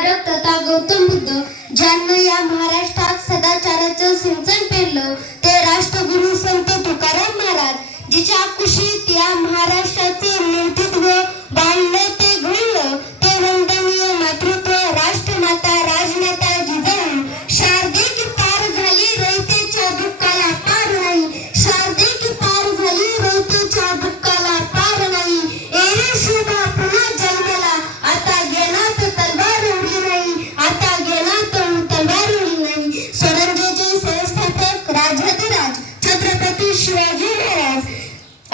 सुधारक तथा गौतम बुद्ध ज्यांनी या महाराष्ट्रात सदाचाराचं सिंचन पेरलं ते राष्ट्रगुरु संत तुकाराम महाराज जिच्या कुशीत या महाराष्ट्राचे नेतृत्व बांधलं ते घडलं ते वंदनीय मातृत्व राष्ट्रमाता राजमाता जिजाऊ शारदे की पार झाली रयतेच्या दुःखाला पार नाही शारदे की पार झाली रयतेच्या दुःखाला पार नाही एरे शोभा पुन्हा जन्माला आता गेलात तलवार उडी नाही आता गेलात तलवार उडी नाही सोडंजेचे संस्थापक राजाधिराज छत्रपती शिवाजी महाराज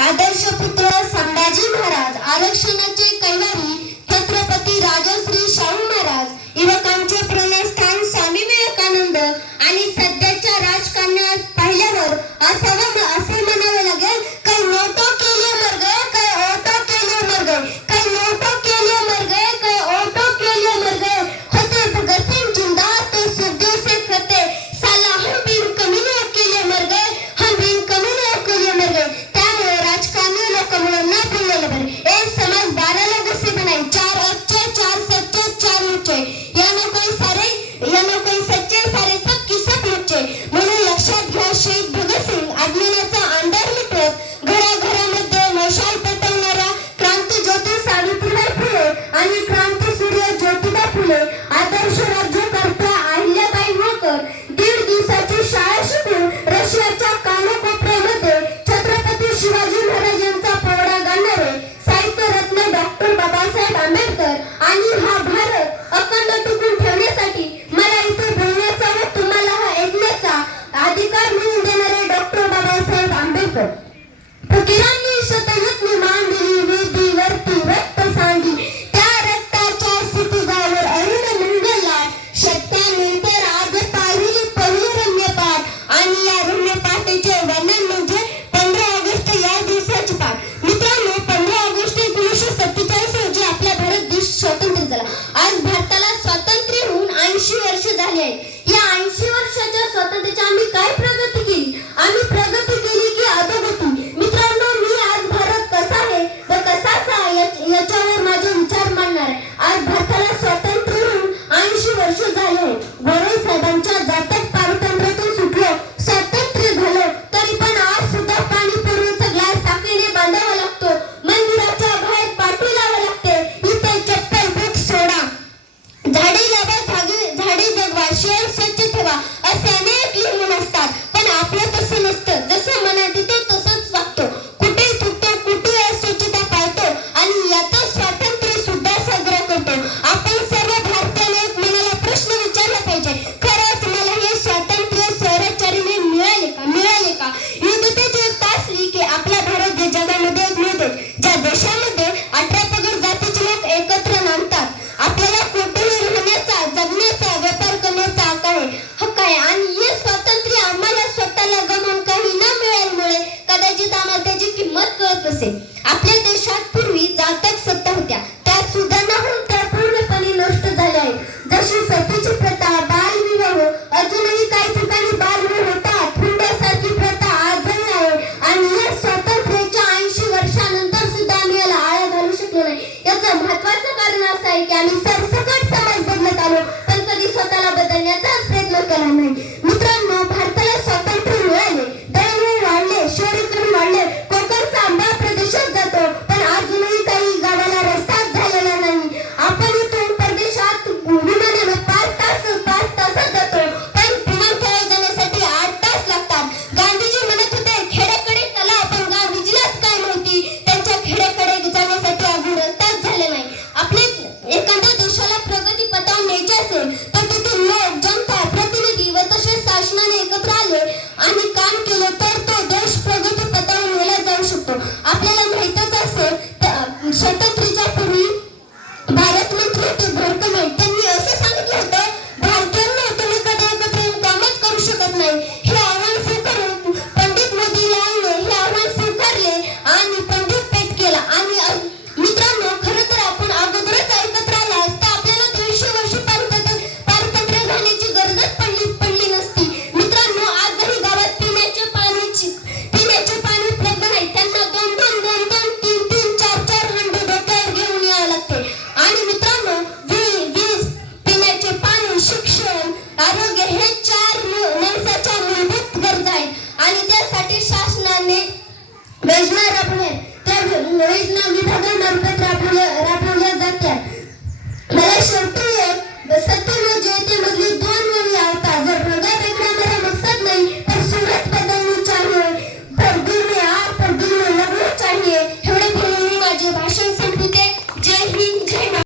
आदर्श पुत्र संभाजी महाराज आरक्षणाचे कैवारी छत्रपती राजश्री शाहू महाराज युवकांचे प्रेरणास्थान स्वामी विवेकानंद आणि सध्याच्या राजकारणात पाहिल्यावर असे म्हणावे लागेल काही नोटो केले मर गए काही ऑटो केले मर गए काही नोटो केले मर गए काही ऑटो केले मर गए होते भगत सिंह जिंदा तो सुखदेव से कहते साला हम भी कमीने केले मर गए हम भी कमीने केले मर गए त्यामुळे राजकारणी लोक म्हणून न बोललेले बरे एक समाज 12 लोगों से बनाई 4 अच्छे 4 सच्चे 4 लुच्चे या न कोई सच्चे सारे सब की सब लुच्चे म्हणून लक्षात घ्या शहीद भगत सिंग अज्ञानाचा अंधार मिटवत घराघरामध्ये मशाल पेटवणाऱ्या क्रांती ज्योती सावित्रीबाई फुले आणि क्रांती सूर्य ज्योतिबा फुले आदर्श राज्यकर्त्या अहिल्याबाई होळकर 1.5 दिवसाची शाळा शिकून रशियाच्या कानाकोपऱ्यामध्ये छत्रपती शिवाजी महाराज यांचा पोवाडा गाणारे साहित्य रत्न डॉक्टर बाबासाहेब आंबेडकर आणि हा भारत अखंड टिकून ठेवण्यासाठी मला इथे बोलण्याचा व तुम्हाला हा ऐकण्याचा अधिकार मिळवून देणारे डॉक्टर बाबासाहेब आंबेडकर फकीरांनी शतयुद्ध मांडली वेदीवरती रक्त सांडली त्या रक्ताच्या सितिजावर अरुण मंगलला शतकानंतर आज पाहिली पहिली रम्यपाठ आणि या रम्यपाठेचे वर्णन म्हणजे 15 ऑगस्ट या दिवसाची पाठ मित्रांनो 15 ऑगस्ट 1947 रोजी आपला भारत देश स्वतंत्र झाला आज भारताला स्वातंत्र्य होऊन 80 वर्ष झाली आहेत या 80 वर्षाच्या स्वातंत्र्याची आम्ही काय प्रगती केली आम्ही प्रगती केली की अधोगती मित्रांनो मी आज भारत कसा आहे व कसा याच्यावर माझे विचार मांडणार आहे आज भारताला स्वातंत्र्य होऊन 80 वर्ष झाले गोरे साहेबांच्या जातक पारतंत्र्यातून सुटलो स्वातंत्र्य झालं तरी पण आज सुद्धा पाणी पुरवठ्याचा ग्लास साखळीने बांधावा लागतो मंदिराच्या बाहेर पाठी लावावी लागते इथे चप्पल बूट सोडा झाडे लावा झाडे जगवा शहर स्वच्छ ठेवा असे अनेक नियम असतात पण आपलं तसं नसतं जसं मनात येतं तसंच वागतो कुठे थुकतो कुठे स्वच्छता पाळतो आणि यातच स्वातंत्र्य सुद्धा साजरा करतो आपण सर्व भारतीयांनी एक मनाला प्रश्न विचारला पाहिजे कॉलेज